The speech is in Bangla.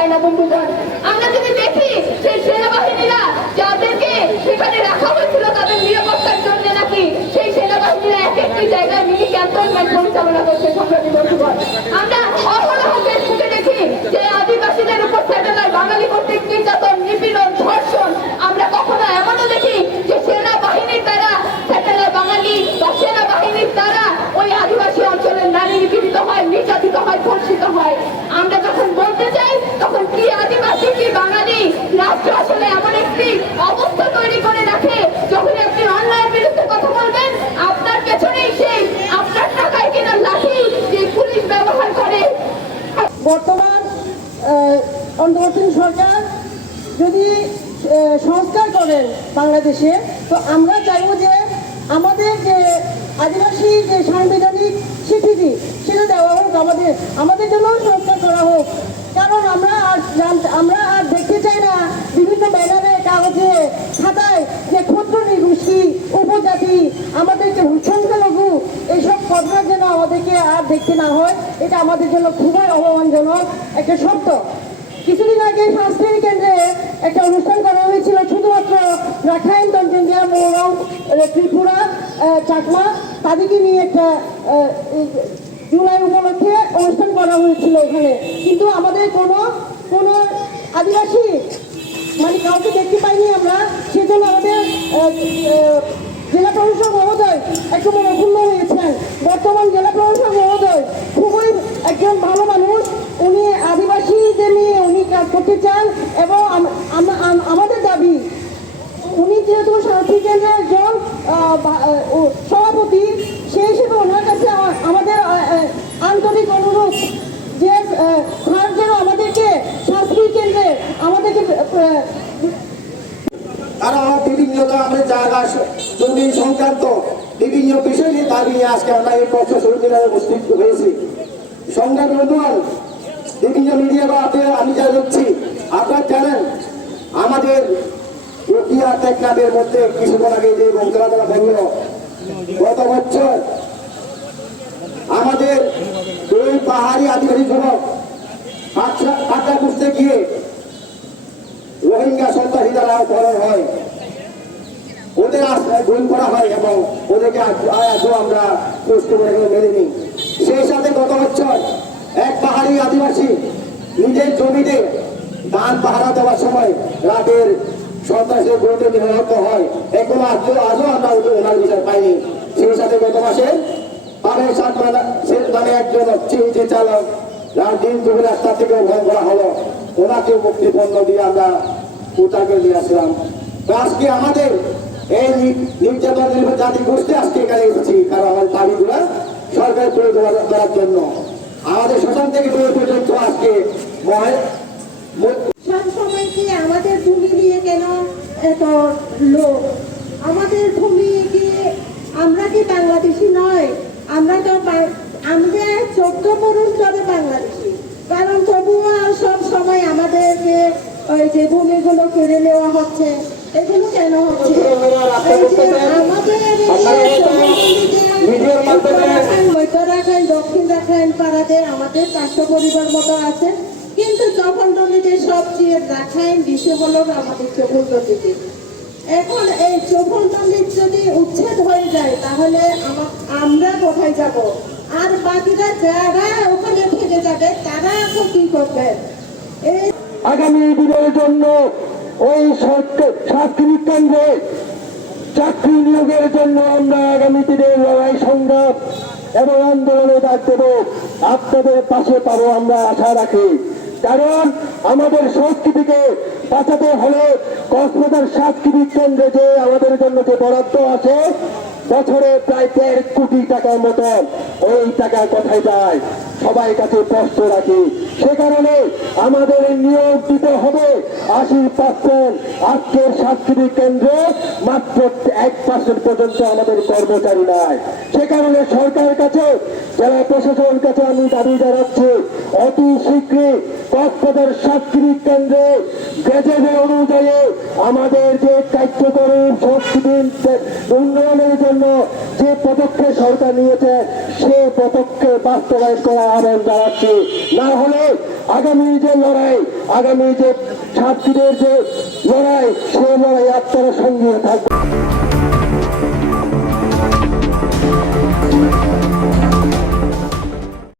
পায় না বন্ধুগণ আমরা যদি দেখি সেই সেনাবাহিনীরা যাদেরকে সেখানে রাখা হয়েছিল তাদের নিরাপত্তার জন্য নাকি, সেই সেনাবাহিনীরা এক একটি জায়গায় মিনি ক্যান্টনমেন্ট পরিচালনা করছে। সংগ্রামী বন্ধুগণ আমরা অহরহ ফেসবুকে দেখি যে আদিবাসীদের উপর স্যাটেলাইট বাঙালি কর্তৃক নির্যাতন নিপীড়ন ধর্ষণ আমরা কখনো এমনও দেখি যে সেনাবাহিনীর দ্বারা স্যাটেলাইট বাঙালি বা সেনাবাহিনীর দ্বারা ওই আদিবাসী অঞ্চলের নারী নিপীড়িত হয় নির্যাতিত হয় ধর্ষিত হয় আমরা যখন বলতে চাই তখন কি আদিবাসী কি বাঙালি রাষ্ট্র আসলে এমন একটি অবস্থা তৈরি করে রাখে যখন আপনি অন্যায়ের বিরুদ্ধে কথা বলবেন আপনার পেছনেই সেই আপনার টাকায় কিনা লাঠি যে পুলিশ ব্যবহার করে বর্তমান আহ, অন্তর্বর্তীকালীন সরকার যদি সংস্কার করেন বাংলাদেশে তো আমরা চাইব যে আমাদের যে আদিবাসী যে সাংবিধানিক স্বীকৃতি সেটা দেওয়া হোক আমাদের আমাদের জন্য সংস্কার করা হোক। কারণ আমরা আর আমরা আর দেখতে চাই না বিভিন্ন ব্যানারে কাগজে খাতায় যে ক্ষুদ্র নিগোষ্ঠী উপজাতি আমাদের যে সংখ্যালঘু এইসব কথা যেন আমাদেরকে আর দেখতে না হয় এটা আমাদের জন্য খুবই অপমানজনক একটা শব্দ। কিছুদিন আগে সাংস্কৃতিক কেন্দ্রে একটা অনুষ্ঠান করা হয়েছিল, শুধুমাত্র রাখাইন তঞ্চঙ্গিয়া মৌরং ত্রিপুরা চাকমা, তাদেরকে নিয়ে একটা জুলাই উপলক্ষে অনুষ্ঠান করা হয়েছিল এখানে। কিন্তু আমাদের কোনো কোনো আদিবাসী মানে কাউকে দেখতে পাইনি আমরা, সেজন্য আমাদের জেলা প্রশাসক মহোদয় একটু মনোক্ষুণ্ণ হয়েছেন। বর্তমান জেলা প্রশাসক মহোদয় খুবই একজন ভালো মানুষ উনি আদিবাসীদের নিয়ে উনি কাজ করতে চান এবং আম- আম- আম- আমাদের দাবি উনি যেহেতু সাথী কেন্দ্রের একজন আহ, বা- আহ, ও সভাপতি সেই হিসেবে ওনার কাছে আমা- আমাদের আহ, আহ, আন্তরিক অনুরোধ যে আহ, স্যার যেন আমাদেরকে সাংস্কৃতিক কেন্দ্রে আমাদেরকে আহ, তারা আমার বিভিন্ন আমাদের জায়গা সংক্রান্ত বিভিন্ন বিষয় নিয়ে দাবি নিয়ে আজকে আমরা এই পক্ষ সমিতির উপস্থিত হয়েছি। সংগ্রাম বন্ধুগণ, বিভিন্ন মিডিয়া বা আমি যা দেখছি, আপনারা জানেন আমাদের রুকিয়া মধ্যে কিছুক্ষণ আগে যে মন্ত্রণালয় বলল গত বছর আমাদের দুই পাহাড়ি আদিবাসী যুবক পাট্টা খুঁজতে গিয়ে রোহিঙ্গা সন্ত্রাসী দ্বারা হয়। আশ্রয় করা হয় এবং ওদেরকে আজ- আজও আমরা প্রশ্ন করে এখনও মেলেনি। সেই সাথে গত বছর এক পাহাড়ি আদিবাসী নিজের জমিতে ধান পাহারা দেওয়ার সময় রাতের সন্ত্রাসের গুরুত্ব নিহত হয়। এখনও আজও আজও আমরা ওনার বিচার পাইনি। সেই সাথে গত মাসে পানের সাত নামে একজন চিহিচি চালক রাত দিন দুপুর রাস্তা থেকে উদ্ধার করা হলো। ওনাকে মুক্তিপণ্য দিয়ে আমরা উদ্ধার করে নিয়ে আসলাম। আজকে আমাদের এই নি- নির্যাতন জাতি কারণ আমাদের দাবিগুলো সরকার জন্য। আমাদের শ্মশান থেকে দূর কি আমাদের ভূমি নিয়ে কেন এত লোক আমাদের ভূমি কি আমরা কি বাংলাদেশি নয়? আমরা তো আমরা চোদ্দ পড়ুন তবে বাংলাদেশি। কারণ তবুও সব সময় আমাদের যে ওই যে ভূমিগুলো কেড়ে নেওয়া হচ্ছে। এগুলো কেন হচ্ছে? এই যে আমাদের ভিডিওর মাধ্যমে রাখাইন, দক্ষিণ রাখাইন পাড়াদের আমাদের চারশো পরিবার মতো আছে। কিন্তু যখন নদীতে সব চেয়ে রাখাইন বিষয় হলো আমাদের চবুল নদীতে এখন এই চবুল নদীর যদি উচ্ছেদ হয়ে যায় তাহলে আমরা কোথায় যাব? আর বাকিরা যারা ওখানে থেকে যাবে তারা এখন কি করবে? এই আগামী দিনের জন্য ওই সরকার- কেন্দ্রে চাকরি নিয়োগের জন্য আমরা আগামী দিনের লড়াই সংগ্রাম এবং আন্দোলনে ডাক দেব। আপনাদের পাশে পাবো আমরা আশা রাখি। কারণ আমাদের সংস্কৃতিকে বাঁচাতে হলে কক্সবাজার সাংস্কৃতিক কেন্দ্রে যে আমাদের জন্য যে বরাদ্দ আছে, বছরে প্রায় দেড় কোটি টাকার মতো ওই টাকা কোথায় যায়? সবাই কাছে প্রশ্ন রাখি। সে কারণে আমাদের নিয়োগ দিতে হবে। আশি পার্সেন্ট আজকের সাংস্কৃতিক কেন্দ্রে মাত্র এক পার্সেন্ট পর্যন্ত আমাদের কর্মচারী নাই। সে কারণে সরকারের কাছে, জেলা প্রশাসনের কাছে আমি দাবি জানাচ্ছি, অতি শীঘ্রই কক্সবাজার সাংস্কৃতিক কেন্দ্রে গেজেটের অনুযায়ী আমাদের যে কার্যকরী সংস্কৃতি উন্নয়নের জন্য যে পদক্ষেপ সরকার নিয়েছে সেই পদক্ষেপ বাস্তবায়ন করা আহ্বান জানাচ্ছি। না হলে আগামী যে লড়াই, আগামী যে ছাত্রীদের যে লড়াই সেই লড়াই আপনারা সঙ্গে থাকবে।